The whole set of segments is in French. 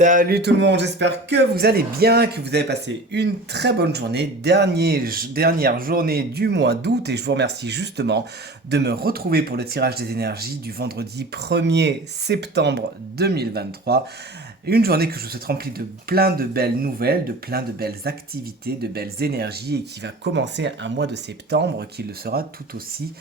Salut tout le monde, j'espère que vous allez bien, que vous avez passé une très bonne journée, dernière journée du mois d'août et je vous remercie justement de me retrouver pour le tirage des énergies du vendredi 1er septembre 2023. Une journée que je vous souhaite remplie de plein de belles nouvelles, de plein de belles activités, de belles énergies et qui va commencer un mois de septembre qui le sera tout aussi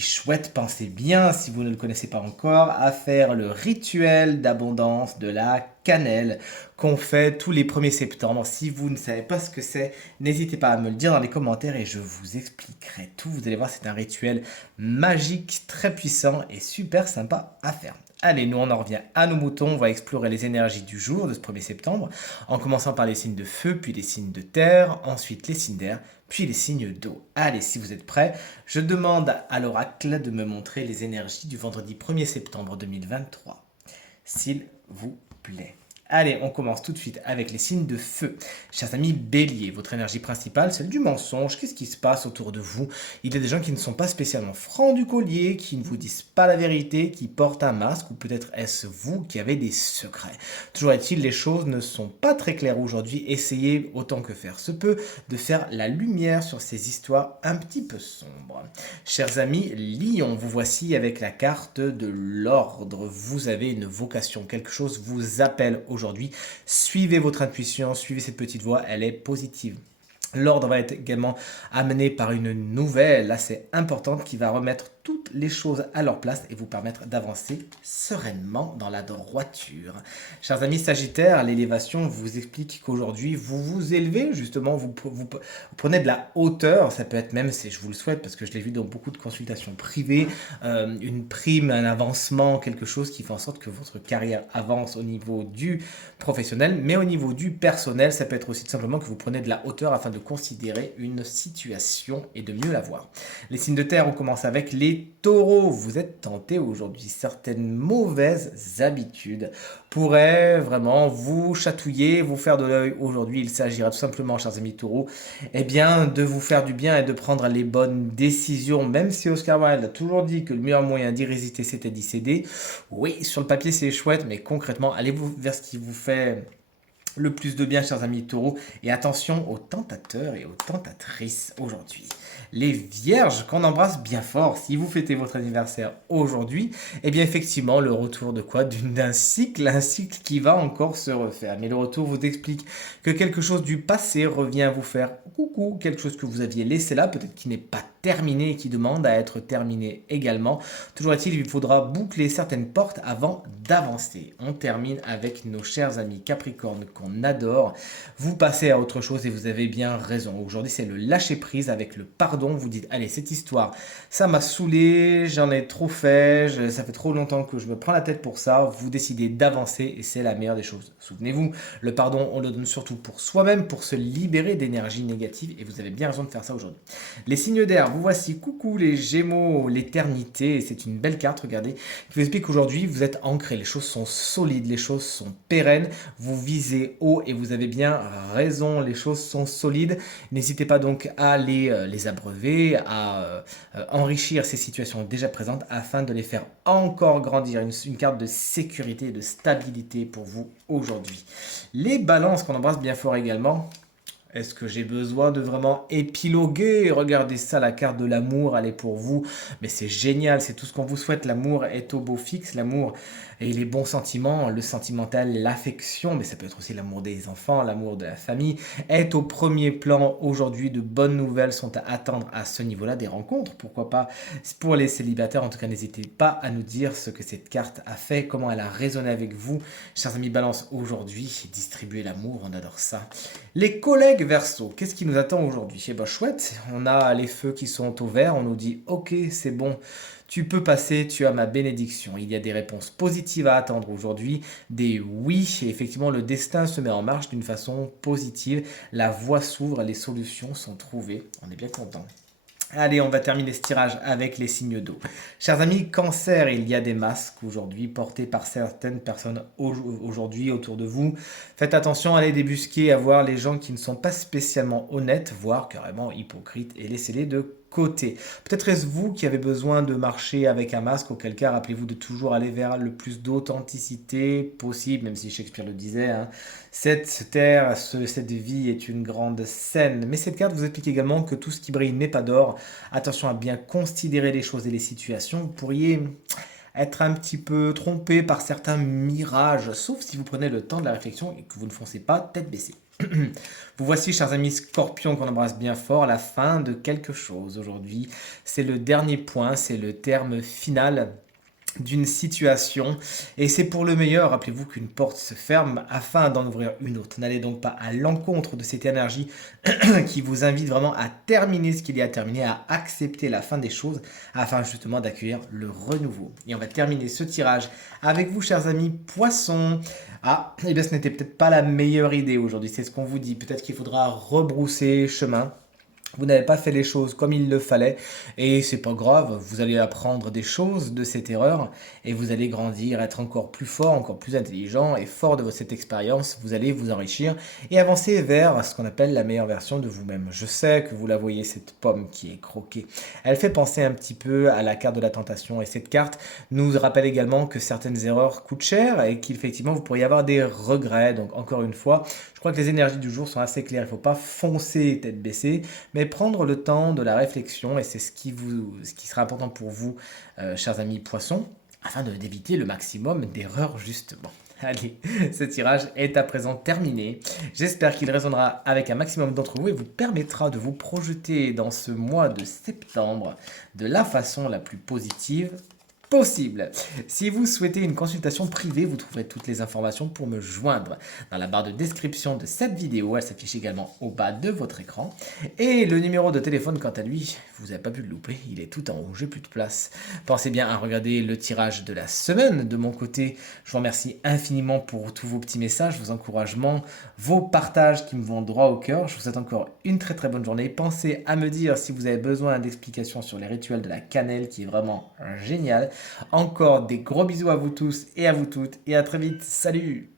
chouette. Pensez bien, si vous ne le connaissez pas encore, à faire le rituel d'abondance de la cannelle qu'on fait tous les 1er septembre. Si vous ne savez pas ce que c'est, n'hésitez pas à me le dire dans les commentaires et je vous expliquerai tout. Vous allez voir, c'est un rituel magique, très puissant et super sympa à faire. Allez, nous on en revient à nos moutons, on va explorer les énergies du jour de ce 1er septembre, en commençant par les signes de feu, puis les signes de terre, ensuite les signes d'air, puis les signes d'eau. Allez, si vous êtes prêts, je demande à l'oracle de me montrer les énergies du vendredi 1er septembre 2023. S'il vous plaît. Allez, on commence tout de suite avec les signes de feu. Chers amis Bélier, votre énergie principale, celle du mensonge. Qu'est-ce qui se passe autour de vous? Il y a des gens qui ne sont pas spécialement francs du collier, qui ne vous disent pas la vérité, qui portent un masque, ou peut-être est-ce vous qui avez des secrets. Toujours est-il, les choses ne sont pas très claires aujourd'hui. Essayez, autant que faire se peut, de faire la lumière sur ces histoires un petit peu sombres. Chers amis Lion, vous voici avec la carte de l'ordre. Vous avez une vocation, quelque chose vous appelle aujourd'hui. Suivez votre intuition, suivez cette petite voix, elle est positive. L'ordre va être également amené par une nouvelle assez importante qui va remettre toutes les choses à leur place et vous permettre d'avancer sereinement dans la droiture. Chers amis Sagittaires, l'élévation vous explique qu'aujourd'hui vous vous élevez, justement, vous prenez de la hauteur, ça peut être même, je vous le souhaite parce que je l'ai vu dans beaucoup de consultations privées, une prime, un avancement, quelque chose qui fait en sorte que votre carrière avance au niveau du professionnel, mais au niveau du personnel, ça peut être aussi tout simplement que vous prenez de la hauteur afin de considérer une situation et de mieux la voir. Les signes de terre, on commence avec les taureaux. Vous êtes tentés aujourd'hui. Certaines mauvaises habitudes pourraient vraiment vous chatouiller, vous faire de l'œil aujourd'hui. Il s'agira tout simplement, chers amis taureaux, eh bien, de vous faire du bien et de prendre les bonnes décisions. Même si Oscar Wilde a toujours dit que le meilleur moyen d'y résister, c'était d'y céder. Oui, sur le papier, c'est chouette, mais concrètement, allez-vous vers ce qui vous fait le plus de bien, chers amis taureaux, et attention aux tentateurs et aux tentatrices aujourd'hui. Les vierges qu'on embrasse bien fort, si vous fêtez votre anniversaire aujourd'hui, eh bien effectivement le retour de quoi? D'un cycle, un cycle qui va encore se refaire. Mais le retour vous explique que quelque chose du passé revient vous faire coucou, quelque chose que vous aviez laissé là, peut-être qui n'est pas terminé et qui demande à être terminé également. Toujours est-il, il faudra boucler certaines portes avant d'avancer. On termine avec nos chers amis Capricorne qu'on adore. Vous passez à autre chose et vous avez bien raison. Aujourd'hui, c'est le lâcher prise avec le pardon. Vous dites, allez, cette histoire, ça m'a saoulé, j'en ai trop fait, ça fait trop longtemps que je me prends la tête pour ça. Vous décidez d'avancer et c'est la meilleure des choses. Souvenez-vous, le pardon, on le donne surtout pour soi-même, pour se libérer d'énergie négative et vous avez bien raison de faire ça aujourd'hui. Les signes d'air, vous voici, coucou les Gémeaux, l'éternité, c'est une belle carte, regardez, qui vous explique qu'aujourd'hui vous êtes ancrés, les choses sont solides, les choses sont pérennes, vous visez haut et vous avez bien raison, les choses sont solides. N'hésitez pas donc à les abreuver, à enrichir ces situations déjà présentes afin de les faire encore grandir, une carte de sécurité et de stabilité pour vous aujourd'hui. Les balances qu'on embrasse bien fort également. Est-ce que j'ai besoin de vraiment épiloguer? Regardez ça, la carte de l'amour, elle est pour vous. Mais c'est génial, c'est tout ce qu'on vous souhaite. L'amour est au beau fixe, l'amour et les bons sentiments, le sentimental, l'affection, mais ça peut être aussi l'amour des enfants, l'amour de la famille, est au premier plan aujourd'hui. De bonnes nouvelles sont à attendre à ce niveau-là, des rencontres, pourquoi pas. Pour les célibataires, en tout cas, n'hésitez pas à nous dire ce que cette carte a fait, comment elle a résonné avec vous. Chers amis Balance, aujourd'hui, distribuer l'amour, on adore ça. Les collègues Verseau, qu'est-ce qui nous attend aujourd'hui? Eh ben chouette, on a les feux qui sont au vert, on nous dit ok c'est bon, tu peux passer, tu as ma bénédiction. Il y a des réponses positives à attendre aujourd'hui, des oui, et effectivement le destin se met en marche d'une façon positive, la voie s'ouvre, les solutions sont trouvées, on est bien content. Allez, on va terminer ce tirage avec les signes d'eau. Chers amis, cancer, il y a des masques aujourd'hui portés par certaines personnes aujourd'hui autour de vous. Faites attention à les débusquer, à voir les gens qui ne sont pas spécialement honnêtes, voire carrément hypocrites, et laissez-les de côté. Peut-être est-ce vous qui avez besoin de marcher avec un masque, auquel cas rappelez-vous de toujours aller vers le plus d'authenticité possible, même si Shakespeare le disait, hein. Cette terre, cette vie est une grande scène. Mais cette carte vous explique également que tout ce qui brille n'est pas d'or. Attention à bien considérer les choses et les situations. Vous pourriez être un petit peu trompé par certains mirages, sauf si vous prenez le temps de la réflexion et que vous ne foncez pas tête baissée. Vous voici, chers amis Scorpions, qu'on embrasse bien fort, à la fin de quelque chose. Aujourd'hui, c'est le dernier point, c'est le terme final d'une situation et c'est pour le meilleur. Rappelez-vous qu'une porte se ferme afin d'en ouvrir une autre. N'allez donc pas à l'encontre de cette énergie qui vous invite vraiment à terminer ce qu'il y a à terminer, à accepter la fin des choses afin justement d'accueillir le renouveau. Et on va terminer ce tirage avec vous, chers amis Poissons. Ah, et bien ce n'était peut-être pas la meilleure idée aujourd'hui, c'est ce qu'on vous dit. Peut-être qu'il faudra rebrousser chemin. Vous n'avez pas fait les choses comme il le fallait et c'est pas grave, vous allez apprendre des choses de cette erreur et vous allez grandir, être encore plus fort, encore plus intelligent et fort de cette expérience, vous allez vous enrichir et avancer vers ce qu'on appelle la meilleure version de vous-même. Je sais que vous la voyez, cette pomme qui est croquée. Elle fait penser un petit peu à la carte de la tentation et cette carte nous rappelle également que certaines erreurs coûtent cher et qu'effectivement vous pourriez avoir des regrets. Donc encore une fois, je crois que les énergies du jour sont assez claires, il ne faut pas foncer tête baissée, mais prendre le temps de la réflexion, et c'est ce qui sera important pour vous, chers amis poissons, afin d'éviter le maximum d'erreurs justement. Allez, ce tirage est à présent terminé. J'espère qu'il résonnera avec un maximum d'entre vous et vous permettra de vous projeter dans ce mois de septembre de la façon la plus positive possible. Si vous souhaitez une consultation privée, vous trouverez toutes les informations pour me joindre dans la barre de description de cette vidéo. Elle s'affiche également au bas de votre écran. Et le numéro de téléphone, quant à lui, vous n'avez pas pu le louper, il est tout en haut, j'ai plus de place. Pensez bien à regarder le tirage de la semaine. De mon côté, je vous remercie infiniment pour tous vos petits messages, vos encouragements, vos partages qui me vont droit au cœur. Je vous souhaite encore une très très bonne journée. Pensez à me dire si vous avez besoin d'explications sur les rituels de la cannelle qui est vraiment génial. Encore des gros bisous à vous tous et à vous toutes et à très vite. Salut!